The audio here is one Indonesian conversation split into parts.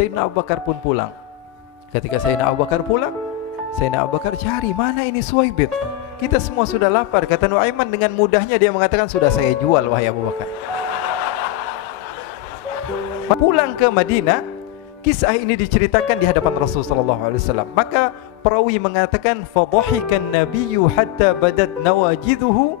Sayyidina Abu Bakar pun pulang. Ketika Sayyidina Abu Bakar pulang, Sayyidina Abu Bakar cari, mana ini Suwaibit? Kita semua sudah lapar. Kata Nuaiman dengan mudahnya dia mengatakan, sudah saya jual wahai Abu Bakar. Pulang ke Madinah, kisah ini diceritakan di hadapan Rasulullah SAW. Maka perawi mengatakan, fadhahikan nabiyyu hatta badat nawajiduhu.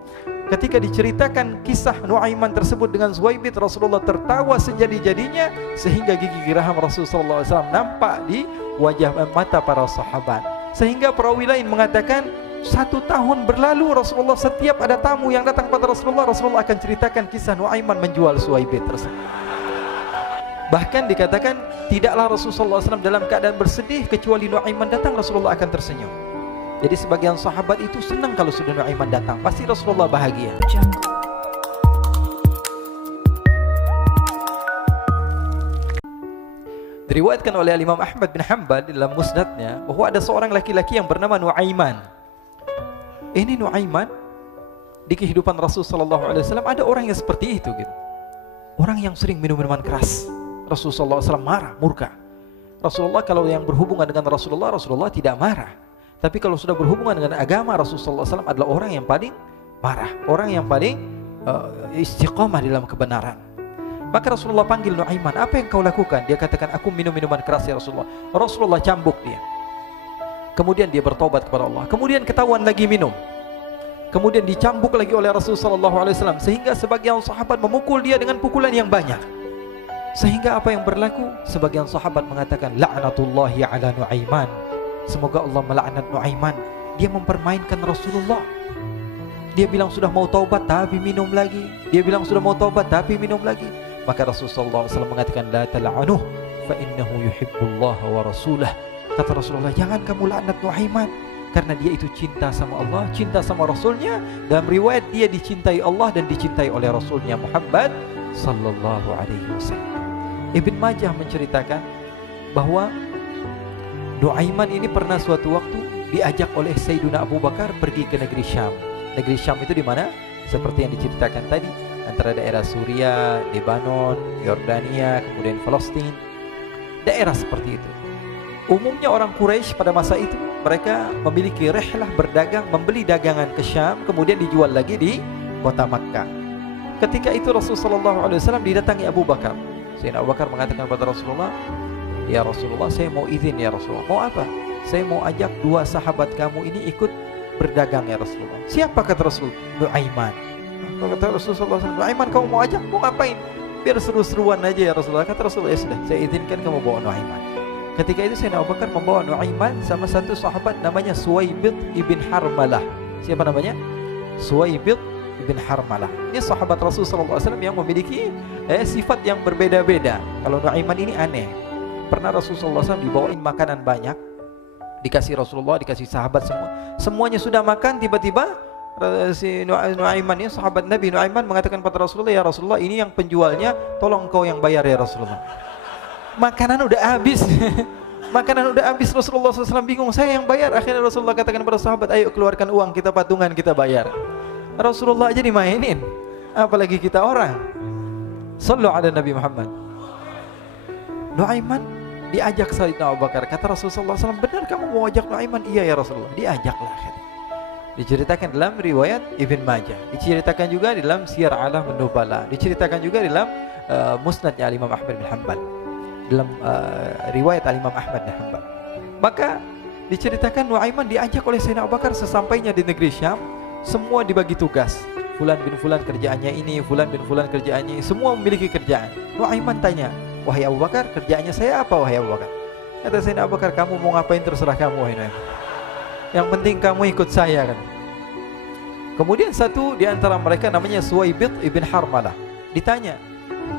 Ketika diceritakan kisah Nuaiman tersebut dengan Suwaibit, Rasulullah tertawa sejadi-jadinya sehingga gigi geraham Rasulullah SAW nampak di wajah mata para sahabat. Sehingga perawi lain mengatakan, 1 tahun berlalu Rasulullah setiap ada tamu yang datang pada Rasulullah, Rasulullah akan ceritakan kisah Nuaiman menjual Suwaibit tersebut. Bahkan dikatakan tidaklah Rasulullah SAW dalam keadaan bersedih kecuali Nuaiman datang, Rasulullah akan tersenyum. Jadi sebagian sahabat itu senang kalau sudah Nuaiman datang, pasti Rasulullah bahagia. Diriwayatkan oleh Imam Ahmad bin Hanbal dalam musnadnya bahwa ada seorang laki-laki yang bernama Nuaiman. Ini Nuaiman di kehidupan Rasulullah SAW ada orang yang seperti itu gitu. Orang yang sering minum minuman keras. Rasulullah SAW marah, murka. Rasulullah kalau yang berhubungan dengan Rasulullah, Rasulullah tidak marah. Tapi kalau sudah berhubungan dengan agama, Rasulullah SAW adalah orang yang paling marah, orang yang paling istiqamah dalam kebenaran. Maka Rasulullah panggil Nuaiman, apa yang kau lakukan? Dia katakan, aku minum minuman keras ya Rasulullah. Rasulullah cambuk dia. Kemudian dia bertobat kepada Allah. Kemudian ketahuan lagi minum. Kemudian dicambuk lagi oleh Rasulullah SAW, sehingga sebagian sahabat memukul dia dengan pukulan yang banyak. Sehingga apa yang berlaku? Sebagian sahabat mengatakan, la'natullahi ala Nuaiman. Semoga Allah melaknat Nuaiman. Dia mempermainkan Rasulullah. Dia bilang sudah mau taubat tapi minum lagi. Dia bilang sudah mau taubat tapi minum lagi. Maka Rasulullah SAW mengatakan, la tal'anuh fa innahu yuhibbullaha wa rasulah. Kata Rasulullah, jangan kamu laknat Nuaiman, karena dia itu cinta sama Allah, cinta sama Rasulnya. Dalam riwayat dia dicintai Allah dan dicintai oleh Rasulnya Muhammad sallallahu alaihi wasallam. Ibn Majah menceritakan bahwa Nuaiman ini pernah suatu waktu diajak oleh Sayyidina Abu Bakar pergi ke negeri Syam. Negeri Syam itu di mana? Seperti yang diceritakan tadi, antara daerah Suriah, Lebanon, Yordania, kemudian Palestina. Daerah seperti itu. Umumnya orang Quraisy pada masa itu mereka memiliki rihlah berdagang, membeli dagangan ke Syam, kemudian dijual lagi di kota Makkah. Ketika itu Rasulullah SAW didatangi Abu Bakar. Sayyidina Abu Bakar mengatakan kepada Rasulullah, ya Rasulullah, saya mau izin ya Rasulullah. Mau apa? Saya mau ajak 2 sahabat kamu ini ikut berdagang ya Rasulullah. Siapa kata Rasul? Nuaiman. Kata Rasulullah SAW, Nuaiman kamu mau ajak? Mau ngapain? Biar seru-seruan aja ya Rasulullah. Kata Rasulullah, ya sudah, saya izinkan kamu bawa Nuaiman. Ketika itu Sayyidina Abu Bakar membawa Nuaiman sama satu sahabat namanya Suwaibit ibn Harmalah. Siapa namanya? Suwaibit ibn Harmalah. Ini sahabat Rasulullah SAW yang memiliki sifat yang berbeda-beda. Kalau Nuaiman ini aneh. Pernah Rasulullah SAW dibawain makanan banyak, dikasih Rasulullah, dikasih sahabat semua. Semuanya sudah makan, tiba-tiba si Nuaiman ini, sahabat Nabi Nuaiman mengatakan kepada Rasulullah, ya Rasulullah, ini yang penjualnya, tolong kau yang bayar ya Rasulullah. Makanan udah habis. Makanan udah habis, Rasulullah SAW bingung, saya yang bayar. Akhirnya Rasulullah katakan kepada sahabat, ayo keluarkan uang, kita patungan, kita bayar. Rasulullah aja dimainin, apalagi kita orang. Sallu ala Nabi Muhammad. Nuaiman diajak Sayyidina Abu Bakar. Kata Rasulullah SAW, benar kamu mau ajak Nuaiman? Iya ya Rasulullah. Diajaklah akhirnya. Diceritakan dalam riwayat Ibn Majah, diceritakan juga dalam Siyar A'lam An-Nubala, diceritakan juga dalam musnadnya Imam Ahmad bin Hanbal, dalam riwayat Imam Ahmad bin Hanbal. Maka diceritakan Nuaiman diajak oleh Sayyidina Abu Bakar. Sesampainya di negeri Syam, semua dibagi tugas. Fulan bin Fulan kerjaannya ini, Fulan bin Fulan kerjaannya ini, semua memiliki kerjaan. Nuaiman tanya, wahai Abu Bakar, kerjaannya saya apa wahai Abu Bakar? Kata Sayyidina Abu Bakar, kamu mau ngapain terserah kamu wahai Nuaiman. Yang penting kamu ikut saya kan. Kemudian satu di antara mereka namanya Suwaibit ibn Harmalah ditanya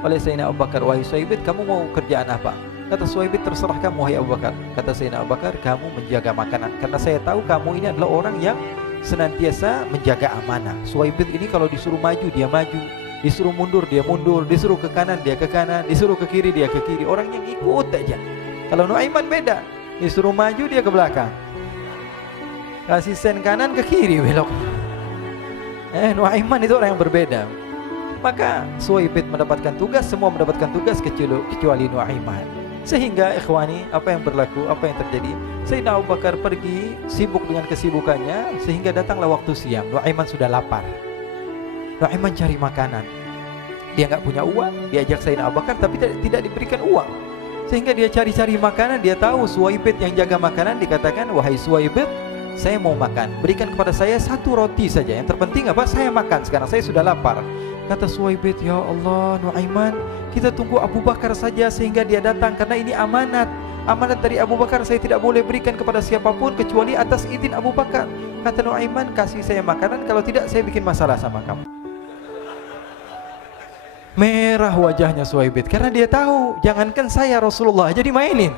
oleh Sayyidina Abu Bakar, wahai Suwaibit, kamu mau kerjaan apa? Kata Suwaibit, terserah kamu wahai Abu Bakar. Kata Sayyidina Abu Bakar, kamu menjaga makanan, karena saya tahu kamu ini adalah orang yang senantiasa menjaga amanah. Suwaibit ini kalau disuruh maju dia maju, disuruh mundur dia mundur, disuruh ke kanan dia ke kanan, disuruh ke kiri dia ke kiri. Orang yang ikut aja. Kalau Nuaiman beda, disuruh maju dia ke belakang, kasih sen kanan ke kiri belok. Nuaiman itu orang yang berbeda. Maka Suwaibit mendapatkan tugas, semua mendapatkan tugas kecuali Nuaiman. Sehingga ikhwani, apa yang berlaku, apa yang terjadi? Sayyidina Abu Bakar pergi sibuk dengan kesibukannya, sehingga datanglah waktu siang. Nuaiman sudah lapar. Nuaiman cari makanan. Dia nggak punya uang, diajak Sayyidina Abu Bakar tapi tidak diberikan uang. Sehingga dia cari-cari makanan, dia tahu Suwaibit yang jaga makanan, dikatakan, "Wahai Suwaibit, saya mau makan. Berikan kepada saya 1 roti saja. Yang terpenting apa? Saya makan sekarang, saya sudah lapar." Kata Suwaibit, "Ya Allah, Nuaiman, kita tunggu Abu Bakar saja sehingga dia datang, karena ini amanat. Amanat dari Abu Bakar, saya tidak boleh berikan kepada siapapun kecuali atas izin Abu Bakar." Kata Nuaiman, "Kasih saya makanan, kalau tidak saya bikin masalah sama kamu." Merah wajahnya Suwaibit karena dia tahu, jangankan saya, Rasulullah aja dimainin.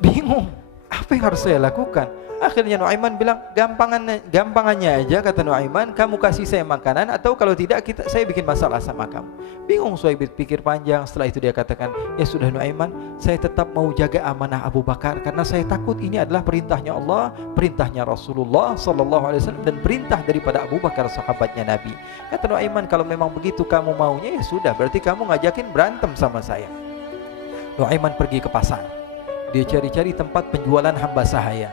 Bingung, apa yang harus saya lakukan? Akhirnya Nuaiman bilang, gampangannya aja, kata Nuaiman, kamu kasih saya makanan, atau kalau tidak saya bikin masalah sama kamu. Bingung Suwaibit, pikir panjang. Setelah itu dia katakan, ya sudah Nuaiman, saya tetap mau jaga amanah Abu Bakar, karena saya takut ini adalah perintahnya Allah, perintahnya Rasulullah SAW, dan perintah daripada Abu Bakar, sahabatnya Nabi. Kata Nuaiman, kalau memang begitu kamu maunya, ya sudah, berarti kamu ngajakin berantem sama saya. Nuaiman pergi ke pasar. Dia cari-cari tempat penjualan hamba sahaya.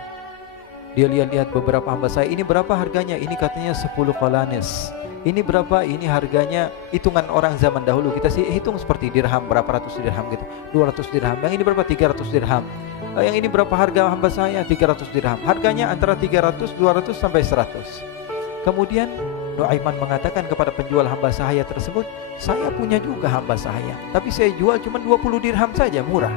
Dia lihat-lihat beberapa hamba sahaya. Ini berapa harganya? Ini katanya 10 qalanis. Ini berapa? Ini harganya, hitungan orang zaman dahulu, kita sih hitung seperti dirham, berapa ratus dirham gitu, 200 dirham. Yang ini berapa? 300 dirham. Yang ini berapa harga hamba sahaya? 300 dirham. Harganya antara 300, 200 sampai 100. Kemudian Nuaiman mengatakan kepada penjual hamba sahaya tersebut, saya punya juga hamba sahaya, tapi saya jual cuma 20 dirham saja, murah.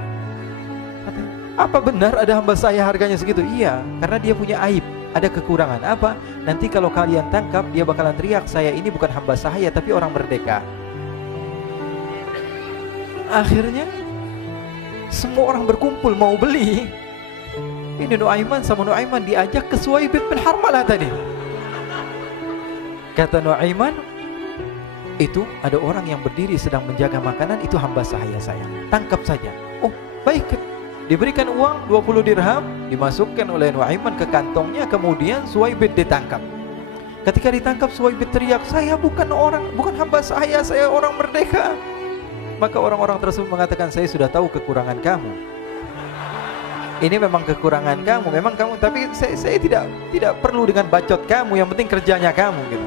Katanya, apa benar ada hamba saya harganya segitu? Iya, karena dia punya aib, ada kekurangan. Apa? Nanti kalau kalian tangkap, dia bakalan teriak, saya ini bukan hamba sahaya tapi orang merdeka. Akhirnya semua orang berkumpul mau beli. Ini Nuaiman sama Nuaiman diajak ke Suwaibit bin Harmalah tadi. Kata Nuaiman, itu ada orang yang berdiri sedang menjaga makanan, itu hamba sahaya saya, tangkap saja. Oh baik. Diberikan uang 20 dirham, dimasukkan oleh Nuaiman ke kantongnya, kemudian Suwaibit ditangkap. Ketika ditangkap, Suwaibit teriak, saya bukan hamba saya orang merdeka. Maka orang-orang tersebut mengatakan, saya sudah tahu kekurangan kamu. Ini memang kekurangan kamu, memang kamu, tapi saya tidak perlu dengan bacot kamu, yang penting kerjanya kamu gitu.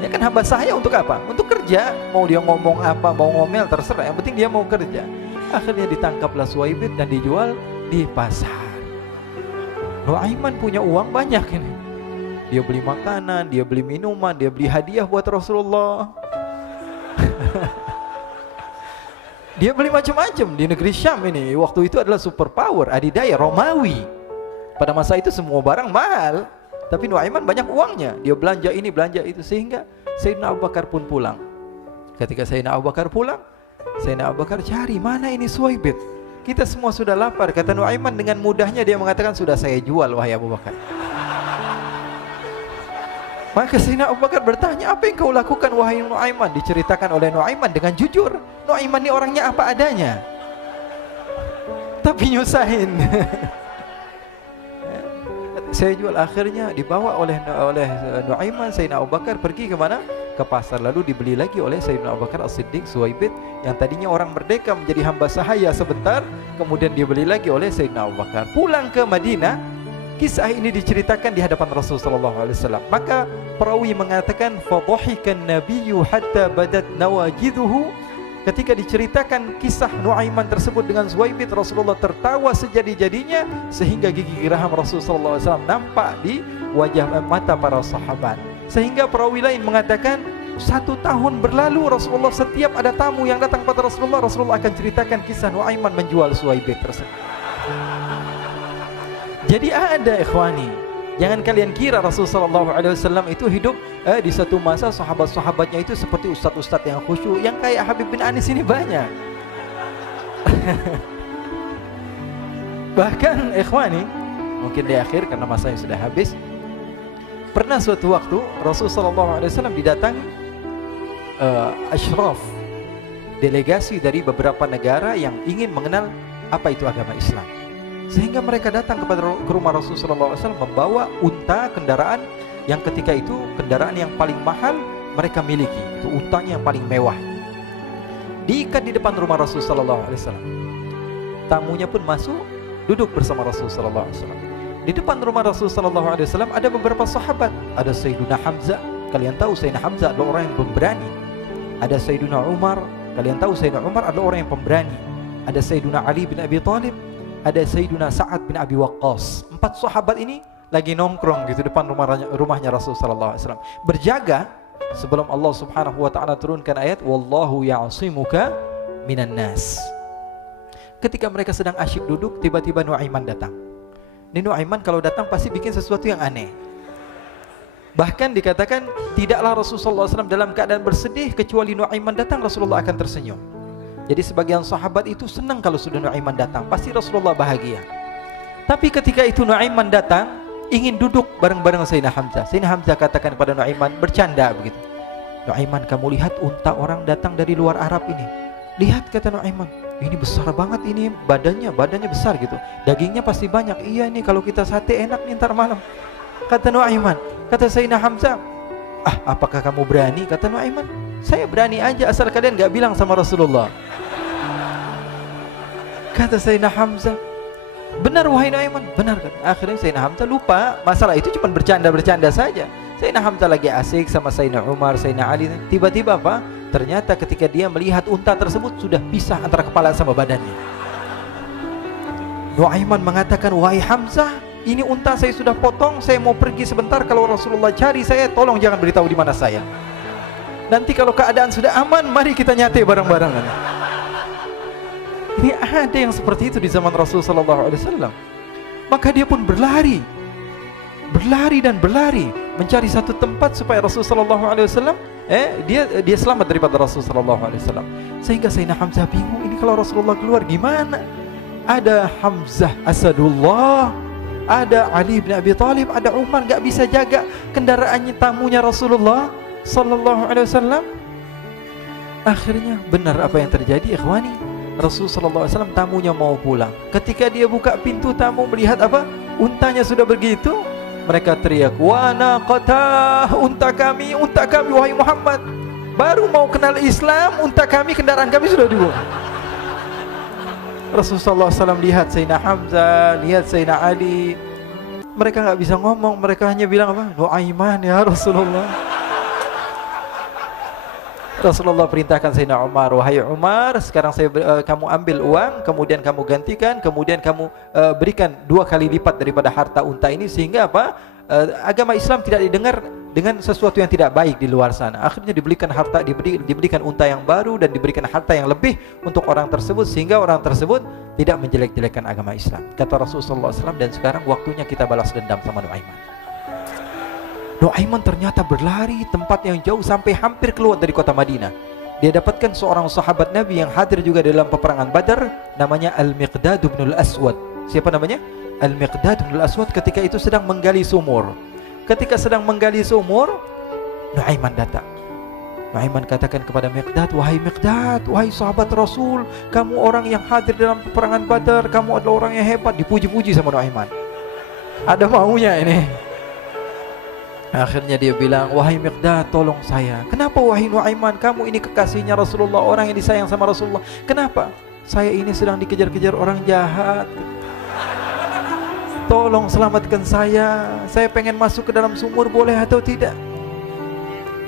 Ya kan hamba saya untuk apa? Untuk kerja, mau dia ngomong apa, mau ngomel terserah, yang penting dia mau kerja. Akhirnya ditangkaplah Suwaibit dan dijual di pasar. Nuaiman punya uang banyak ini. Dia beli makanan, dia beli minuman, dia beli hadiah buat Rasulullah. Dia beli macam-macam di negeri Syam ini. Waktu itu adalah superpower, adidaya Romawi. Pada masa itu semua barang mahal, tapi Nuaiman banyak uangnya. Dia belanja ini, belanja itu, sehingga Sayyidina Abu Bakar pun pulang. Ketika Sayyidina Abu Bakar pulang, Sayyidina Abu Bakar cari, mana ini Suwaibit? Kita semua sudah lapar. Kata Nuaiman dengan mudahnya dia mengatakan, sudah saya jual wahai Abu Bakar. Maka Sayyidina Abu Bakar bertanya, apa yang kau lakukan wahai Nuaiman? Diceritakan oleh Nuaiman dengan jujur. Nuaiman ini orangnya apa adanya, tapi nyusahin. Saya jual. Akhirnya dibawa oleh Nuaiman, Sayyidina Abu Bakar pergi ke mana? Ke pasar. Lalu dibeli lagi oleh Sayyidina Abu Bakar As-Siddiq, Suwaibit yang tadinya orang merdeka menjadi hamba sahaya sebentar, kemudian dibeli lagi oleh Sayyidina Abu Bakar. Pulang ke Madinah, kisah ini diceritakan di hadapan Rasulullah SAW. Maka perawi mengatakan, fadhahikan nabiyyu hatta badat nawajiduhu. Ketika diceritakan kisah Nuaiman tersebut dengan Suwaibit, Rasulullah tertawa sejadi-jadinya sehingga gigi geraham Rasulullah SAW nampak di wajah mata para sahabat. Sehingga perawi lain mengatakan, 1 tahun berlalu Rasulullah, setiap ada tamu yang datang pada Rasulullah, Rasulullah akan ceritakan kisah Nuaiman menjual Suwaibit tersebut. Jadi ada ikhwani, jangan kalian kira Rasulullah SAW itu hidup di satu masa sahabat-sahabatnya itu seperti ustadz-ustadz yang khusyuk, yang kayak Habib bin Anis ini banyak. Bahkan ikhwani, mungkin di akhir karena masanya sudah habis, pernah suatu waktu Rasulullah SAW didatangi asyraf, delegasi dari beberapa negara yang ingin mengenal apa itu agama Islam. Sehingga mereka datang ke rumah Rasulullah SAW membawa unta, kendaraan yang ketika itu kendaraan yang paling mahal mereka miliki, itu untanya yang paling mewah. diikat di depan rumah Rasul sallallahu alaihi wasallam. Tamunya pun masuk, duduk bersama Rasul sallallahu alaihi wasallam. Di depan rumah Rasul sallallahu alaihi wasallam ada beberapa sahabat. Ada Sayyiduna Hamzah. Kalian tahu Sayyidina Hamzah adalah orang yang pemberani. Ada Sayyiduna Umar. Kalian tahu Sayyidina Umar adalah orang yang pemberani. Ada Sayyiduna Ali bin Abi Thalib. Ada Sayyiduna Sa'ad bin Abi Waqqas. 4 sahabat ini lagi nongkrong gitu depan rumahnya Rasul sallallahu alaihi wasallam, berjaga sebelum Allah Subhanahu wa taala turunkan ayat wallahu ya'simuka minan nas. Ketika mereka sedang asyik duduk, tiba-tiba Nuaiman datang. Ini Nuaiman kalau datang pasti bikin sesuatu yang aneh. Bahkan dikatakan tidaklah Rasulullah SAW dalam keadaan bersedih, kecuali Nuaiman datang Rasulullah akan tersenyum. Jadi sebagian sahabat itu senang kalau sudah Nuaiman datang, pasti Rasulullah bahagia. Tapi ketika itu Nuaiman datang, ingin duduk bareng-bareng Sayyidina Hamzah. Sayyidina Hamzah katakan kepada Nuaiman, bercanda begitu. Nuaiman, kamu lihat unta orang datang dari luar Arab ini. Lihat, kata Nuaiman, ini besar banget, ini badannya besar gitu. Dagingnya pasti banyak. Iya nih kalau kita sate enak nih ntar malam. Kata Nuaiman. Kata Sayyidina Hamzah, apakah kamu berani? Kata Nuaiman, saya berani aja asal kalian gak bilang sama Rasulullah. Kata Sayyidina Hamzah, benar wahai Nuaiman, benar kan? Akhirnya Sayyidina Hamzah lupa masalah itu, cuma bercanda-bercanda saja. Sayyidina Hamzah lagi asik sama Sayyidina Umar, Sayyidina Ali. Tiba-tiba apa? Ternyata ketika dia melihat unta tersebut sudah pisah antara kepala sama badannya. Nuaiman mengatakan, wahai Hamzah, ini unta saya sudah potong, saya mau pergi sebentar. Kalau Rasulullah cari saya, tolong jangan beritahu di mana saya. Nanti kalau keadaan sudah aman, mari kita nyate bareng-bareng. Ini ada yang seperti itu di zaman Rasulullah sallallahu alaihi wasallam. Maka dia pun berlari dan berlari mencari satu tempat supaya Rasulullah sallallahu alaihi wasallam dia selamat daripada Rasulullah sallallahu alaihi wasallam. Sehingga Sayyidina Hamzah bingung, ini kalau Rasulullah keluar gimana? Ada Hamzah Asadullah, ada Ali bin Abi Thalib, ada Umar, gak bisa jaga kendaraannya tamunya Rasulullah sallallahu alaihi wasallam. Akhirnya benar apa yang terjadi, ikhwani. Rasulullah sallallahu alaihi wasallam tamunya mau pulang. Ketika dia buka pintu tamu melihat apa? Untanya sudah begitu. Mereka teriak, "Wa naqatah, unta kami wahai Muhammad. Baru mau kenal Islam, unta kami, kendaraan kami sudah dibuang." Rasulullah SAW lihat Sayyidina Hamzah, lihat Sayyidina Ali. Mereka nggak bisa ngomong, mereka hanya bilang apa? Nuaiman ya Rasulullah. Rasulullah perintahkan Sayyidina Umar, wahai Umar, sekarang kamu ambil uang, kemudian kamu gantikan, kemudian kamu berikan 2 kali lipat daripada harta unta ini, sehingga apa? Agama Islam tidak didengar dengan sesuatu yang tidak baik di luar sana. Akhirnya diberikan harta, diberikan unta yang baru dan diberikan harta yang lebih untuk orang tersebut, sehingga orang tersebut tidak menjelek-jelekan agama Islam. Kata Rasulullah SAW, dan sekarang waktunya kita balas dendam sama Nuaiman. Nuaiman ternyata berlari tempat yang jauh sampai hampir keluar dari kota Madinah. Dia dapatkan seorang sahabat Nabi yang hadir juga dalam peperangan Badar, namanya Al-Miqdad bin Al-Aswad. Siapa namanya? Al-Miqdad bin Al-Aswad ketika itu sedang menggali sumur. Ketika sedang menggali sumur, Nuaiman datang. Nuaiman katakan kepada Miqdad, wahai Miqdad, wahai sahabat Rasul, kamu orang yang hadir dalam peperangan Badar, kamu adalah orang yang hebat. Dipuji-puji sama Nuaiman. Ada maunya ini. Akhirnya dia bilang, wahai Miqdad, tolong saya. Kenapa wahai Nuaiman, kamu ini kekasihnya Rasulullah, orang yang disayang sama Rasulullah. Kenapa? Saya ini sedang dikejar-kejar orang jahat. Tolong selamatkan saya pengen masuk ke dalam sumur, boleh atau tidak?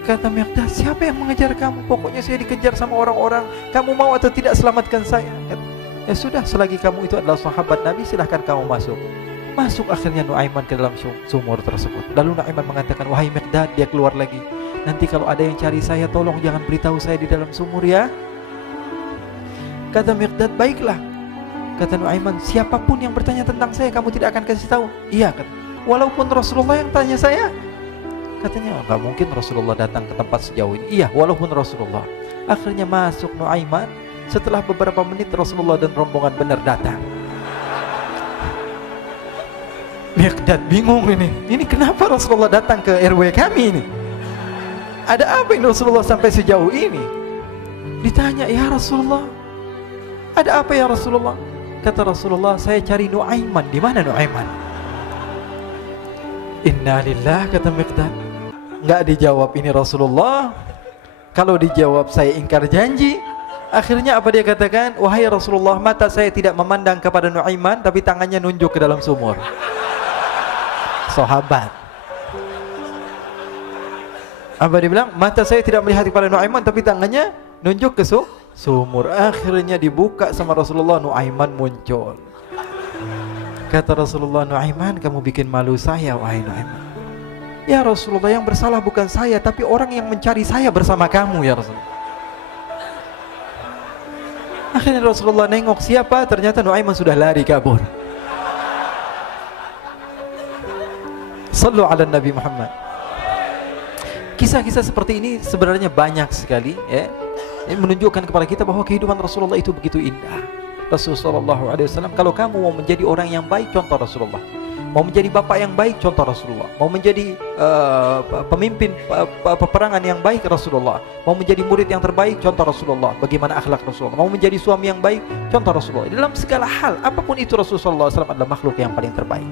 Kata Miqdad, siapa yang mengejar kamu? Pokoknya saya dikejar sama orang-orang. Kamu mau atau tidak selamatkan saya? Ya sudah, selagi kamu itu adalah sahabat Nabi, silahkan kamu masuk. Masuk akhirnya Nuaiman ke dalam sumur tersebut. Lalu Nuaiman mengatakan, wahai Miqdad, dia keluar lagi. Nanti kalau ada yang cari saya, tolong jangan beritahu saya di dalam sumur ya. Kata Miqdad, baiklah. Kata Nuaiman, siapapun yang bertanya tentang saya, kamu tidak akan kasih tahu? Iya, kata. Walaupun Rasulullah yang tanya saya? Katanya, enggak mungkin Rasulullah datang ke tempat sejauh ini. Iya, walaupun Rasulullah. Akhirnya masuk Nuaiman. Setelah beberapa menit Rasulullah dan rombongan benar datang. Miqdad bingung ini. Ini kenapa Rasulullah datang ke RW kami ini? Ada apa ini Rasulullah sampai sejauh ini? Ditanya, ya Rasulullah, ada apa ya Rasulullah? Kata Rasulullah, saya cari Nuaiman. Di mana Nuaiman? Innalillah, kata Miqdad. Enggak dijawab ini Rasulullah. Kalau dijawab saya ingkar janji. Akhirnya apa dia katakan? Wahai Rasulullah, mata saya tidak memandang kepada Nuaiman, tapi tangannya nunjuk ke dalam sumur. Sahabat. Apa dia bilang? Mata saya tidak melihat kepada Nuaiman, tapi tangannya nunjuk ke sumur. Akhirnya dibuka sama Rasulullah, Nuaiman muncul. Kata Rasulullah, Nuaiman, kamu bikin malu saya, wahai Nuaiman. Ya Rasulullah, yang bersalah bukan saya, tapi orang yang mencari saya bersama kamu, ya Rasulullah. Akhirnya Rasulullah nengok, siapa? Ternyata Nuaiman sudah lari kabur. Sallu ala Nabi Muhammad. Kisah-kisah seperti ini sebenarnya banyak sekali, ya. Ini menunjukkan kepada kita bahwa kehidupan Rasulullah itu begitu indah. Rasulullah SAW, kalau kamu mau menjadi orang yang baik, contoh Rasulullah. Mau menjadi bapak yang baik, contoh Rasulullah. Mau menjadi pemimpin peperangan yang baik, Rasulullah. Mau menjadi murid yang terbaik, contoh Rasulullah. Bagaimana akhlak Rasulullah. Mau menjadi suami yang baik, contoh Rasulullah. Dalam segala hal, apapun itu, Rasulullah SAW adalah makhluk yang paling terbaik.